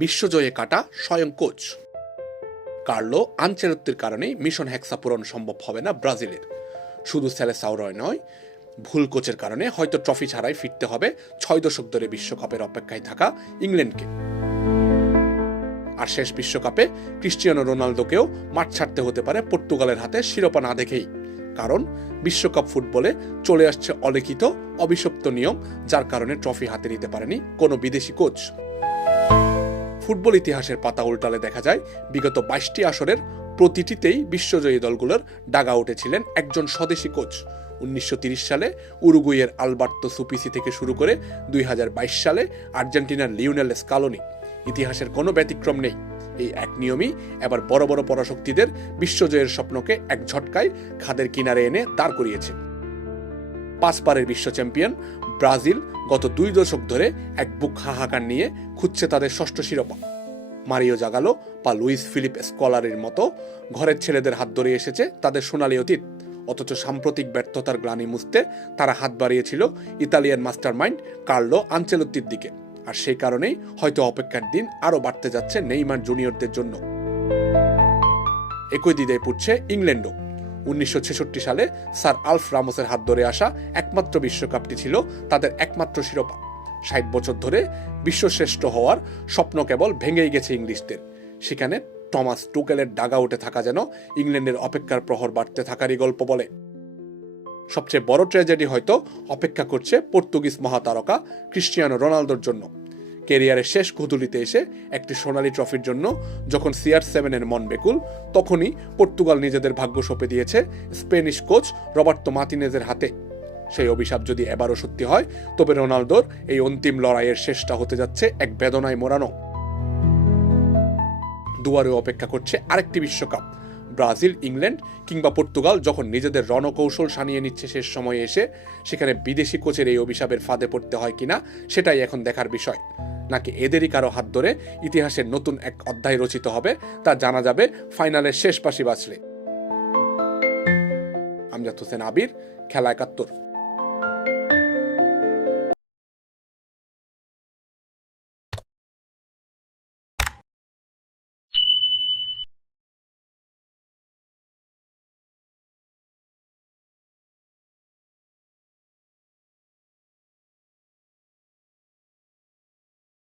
বিশ্বজয়ে কাটা স্বয়ং coach. Carlo আনচেলত্তির কারণেই মিশন হেক্সা পূরণ সম্ভব হবে না ব্রাজিলের। শুধু সেলেসাওরয় নয়, ভুল কোচের কারণে হয়তো ট্রফি ছাড়াই ফিরতে হবে 6 দশক ধরে বিশ্বকাপের অপেক্ষায় থাকা ইংল্যান্ডকে। আর শেষ বিশ্বকাপে ক্রিস্টিয়ানো রোনালদোকেও মাঠ ছাড়তে হতে পারে পর্তুগালের হাতে শিরোপা না দেখেই। কারণ বিশ্বকাপ ফুটবলে চলে আসছে অলিখিত অভিশপ্ত নিয়ম, যার কারণে ট্রফি হাতে নিতে পারেনি কোনো বিদেশি কোচ। ফুটবল ইতিহাসের পাতা উল্টালে দেখা যায় বিগত 22টি আসরের প্রতিটিতেই বিশ্বজয়ী দলগুলোর ডাগা উঠেছিলেন একজন স্বদেশি কোচ। 1930 সালে উরুগুয়ের আলবার্তো সুপিসি থেকে শুরু করে 2022 সালে আর্জেন্টিনার লিওনেল স্কালোনি। ইতিহাসের কোনো ব্যতিক্রম নেই। এই এক নিয়মই এবার বড় বড় পরাশক্তিদের বিশ্বজয়ের স্বপ্নকে এক ঝটকায় খাদের কিনারে এনে দাঁড় করিয়েছে। 5 বারের বিশ্ব চ্যাম্পিয়ন ব্রাজিল গত 2 দশক ধরে এক বুক হাহাকার নিয়ে খুঁজছে তাদের ষষ্ঠ শিরোপা। মারিও জাগালো বা লুইস ফিলিপ স্কলারের মতো ঘরের ছেলেদের হাত ধরে এসেছে তাদের সোনালী অতীত। অথচ সাম্প্রতিক ব্যর্থতার গ্লানি মুছতে তারা হাত বাড়িয়েছিল ইতালিয়ান মাস্টারমাইন্ড কার্লো আনচেলত্তির দিকে। আর সেই কারণেই হয়তো অপেক্ষার দিন আরও বাড়তে যাচ্ছে নেইমার জুনিয়রদের জন্য। একই দ্বিধায় পড়ছে ইংল্যান্ডও। 1966 সালে স্যার আলফ রামোসের হাত ধরে আসা একমাত্র বিশ্বকাপটি ছিল তাদের একমাত্র শিরোপা। 60 বছর ধরে বিশ্বশ্রেষ্ঠ হওয়ার স্বপ্ন কেবল ভেঙেই গেছে ইংলিশদের। সেখানে টমাস টুকেলের ডাগা উঠে থাকা যেন ইংল্যান্ডের অপেক্ষার প্রহর বাড়তে থাকারই গল্প বলে। সবচেয়ে বড় ট্র্যাজেডি হয়তো অপেক্ষা করছে পর্তুগিজ মহাতারকা ক্রিস্টিয়ানো রোনালদোর জন্য। ক্যারিয়ারের শেষ গুদুলিতে এসে একটি সোনালী ট্রফির জন্য যখন CR7-এর মন বেকুল, তখনই পর্তুগাল নিজেদের ভাগ্য সঁপে দিয়েছে স্প্যানিশ কোচ রবার্তো মার্টিনেজের হাতে। সেই অভিশাপ যদি এবারও সত্যি হয়, তবে রোনালদোর এই অন্তিম লড়াইয়ের শেষটা হতে যাচ্ছে এক বেদনায় মোড়ানো। দুয়ারে অপেক্ষা করছে আরেকটি বিশ্বকাপ। ব্রাজিল, ইংল্যান্ড কিংবা পর্তুগাল যখন নিজেদের রণকৌশল সানিয়ে নিচ্ছে শেষ সময়ে এসে, সেখানে বিদেশি কোচের এই অভিশাপের ফাঁদে পড়তে হয় কিনা সেটাই এখন দেখার বিষয়। নাকি এদেরই কারো হাত ধরে ইতিহাসের নতুন এক অধ্যায় রচিত হবে, তা জানা যাবে ফাইনালের শেষ পাশি বাঁচলে। আমজাদ হোসেন আবির, খেলা 71।